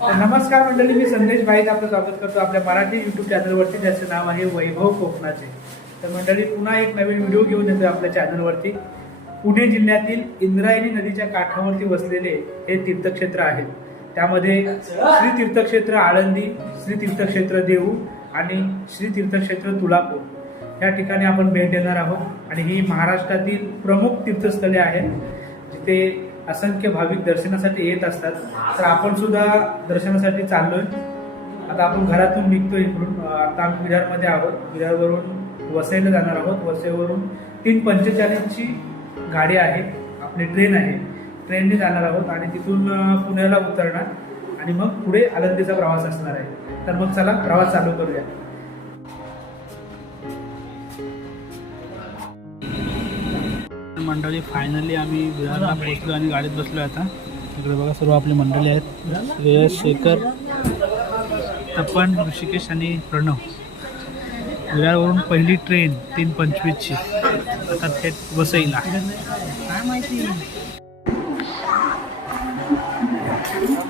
तर नमस्कार मंडळी, मी संदेश भाई आपलं स्वागत करतो आपल्या मराठी यूट्यूब चॅनलवरती, ज्याचं नाव आहे वैभव कोकणाचे. तर मंडळी, पुन्हा एक नवीन व्हिडिओ घेऊन येतोय आपल्या चॅनलवरती. पुणे जिल्ह्यातील इंद्रायणी नदीच्या काठावरती वसलेले हे तीर्थक्षेत्र आहे. त्यामध्ये श्री तीर्थक्षेत्र आळंदी, श्री तीर्थक्षेत्र देहू आणि श्री तीर्थक्षेत्र तुळापूर या ठिकाणी आपण भेट देणार आहोत. आणि ही महाराष्ट्रातील प्रमुख तीर्थस्थळे आहेत जिथे असंख्य भाविक दर्शनासाठी येत असतात. तर आपण सुद्धा दर्शनासाठी चाललोय. आता आपण घरातून निघतोय इकडून. आता आम्ही विरारमध्ये आहोत. विरारवरून वसईला जाणार आहोत. वसईवरून 3:45ची गाडी आहे, आपली ट्रेन आहे. ट्रेनने जाणार आहोत आणि तिथून पुण्याला उतरणार आणि मग पुढे आळंदीचा प्रवास असणार आहे. तर मग चला प्रवास चालू करूया. मंडळी, फायनली आम्ही विरारला पोहोचलो आणि गाडीत बसलो. आता इकडे बघा सर्व आपली मंडळी आहेत. श्रेयस, शेखर, तपन, ऋषिकेश आणि प्रणव. विरारवरून पहिली ट्रेन 3:25ची आता थेट वसईला.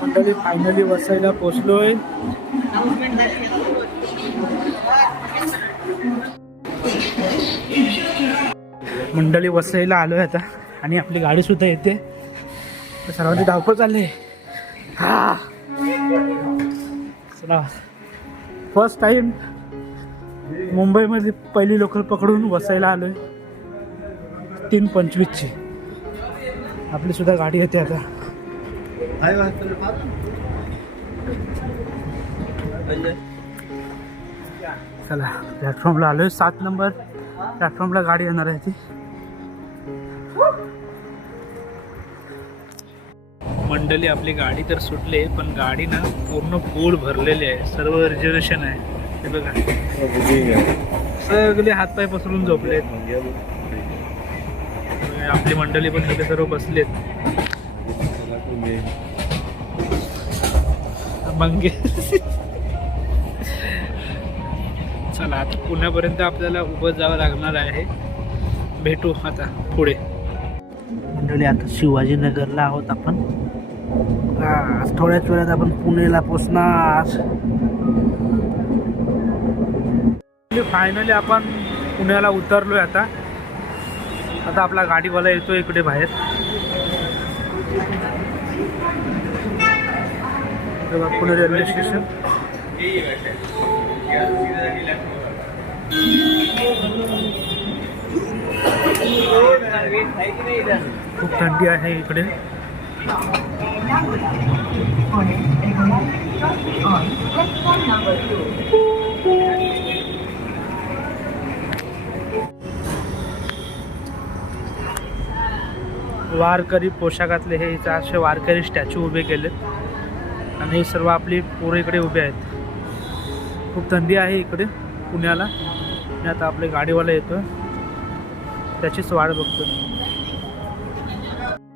मंडळी, फायनली वसईला पोहोचलोय. मंडळी, वसईला आलोय आता आणि आपली गाडी सुद्धा येते. तर सर्वांची धावपळ चालली. हा चला, फर्स्ट टाइम मुंबईमध्ये पहिली लोकल पकडून वसईला आलोय. 3:25ची आपली सुद्धा गाडी येते आता. चला, प्लॅटफॉर्मला आलोय. 7 नंबर प्लॅटफॉर्मला गाडी येणार आहे ती. मंडळी, आपली गाडी तर सुटली, पण गाडी ना पूर्ण फुल भरलेली आहे. सर्व रिझर्वेशन आहे. हे बघा, सगळे हातपाय पसरून झोपलेत. आपली मंडळी पण सगळे सर्व बसलेत. मंगे चला, आता पुण्यापर्यंत आपल्याला उभं जावं लागणार आहे. भेटू आता पुढे. मंडळी, आता शिवाजीनगरला आहोत आपण. थोड्याच वेळात आपण पुण्याला पोचणार. फायनली आपण पुण्याला उतरलोय. आता आपला गाडीवाला येतो इकडे बाहेर. Pune railway station. खूप थंडी आहे इकडे. वारकरी पोशाखातले हे इथं असे वारकरी स्टॅच्यू उभे केलेत आणि हे सर्व आपली पोरं इकडे उभे आहेत. खूप थंडी आहे इकडे पुण्याला. आणि आता आपले गाडीवाला येतो, त्याचीच वाट बघतो.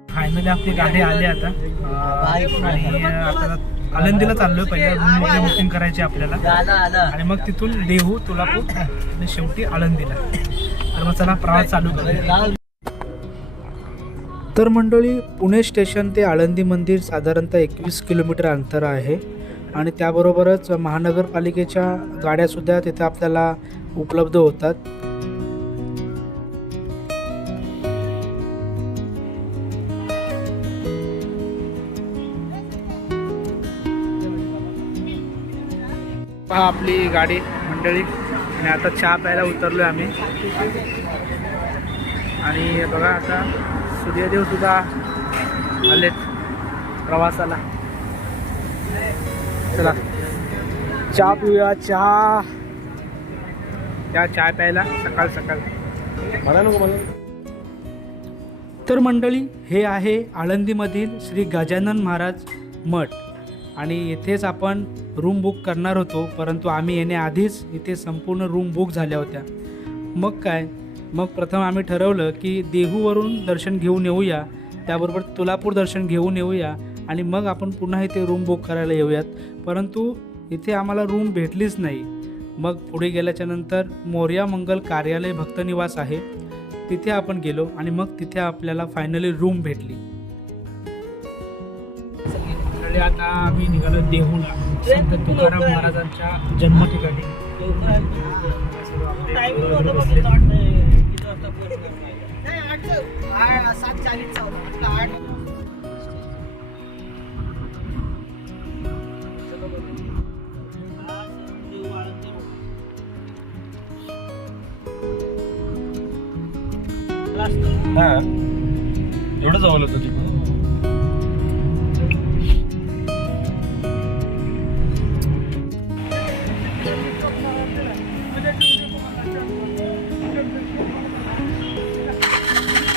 फायनली आपली गाडी आली आता. आणि आता आळंदीला चाललोय. पहिल्या रूम वगैरे बुकिंग करायची आपल्याला आणि मग तिथून देहू, तुळापूर आणि शेवटी आळंदीला. तर मग चला प्रवास चालू करूया. तर मंडळी, पुणे स्टेशन ते आळंदी मंदिर साधारणतः 21 किलोमीटर अंतर आहे. आणि त्याबरोबरच महानगरपालिकेच्या गाड्यासुद्धा तिथे आपल्याला उपलब्ध होतात. पहा आपली गाडी मंडळी. आणि आता चहा प्यायला उतरलो आम्ही. आणि बघा, आता सूर्यदेव सुद्धा आलेत प्रवासाला. चला चहा पिऊया. चहा प्यायला सकाळ सकाळ. मला नको मला. तर मंडळी, हे आहे आळंदीमधील श्री गजानन महाराज मठ. आणि इथेच आपण रूम बुक करणार होतो, परंतु आम्ही येण्याआधीच इथे संपूर्ण रूम बुक झाल्या होत्या. मग काय, मग प्रथम आम्ही ठरवलं की देहूवरून दर्शन घेऊन येऊया, त्याबरोबर तुळापूर दर्शन घेऊन येऊया आणि मग आपण पुन्हा इथे रूम बुक करायला येऊयात. परंतु इथे आम्हाला रूम भेटलीच नाही. मग पुढे गेल्याच्या नंतर मोरया मंगल कार्यालय भक्तनिवास आहे, तिथे आपण गेलो आणि मग तिथे आपल्याला फायनली रूम भेटली. फायनली आता आम्ही निघालो देहूला, संत तुकाराम महाराजांच्या जन्म ठिकाणी. सर्व आपले पोरं बसले. हा एवढं जवळ होतं ती.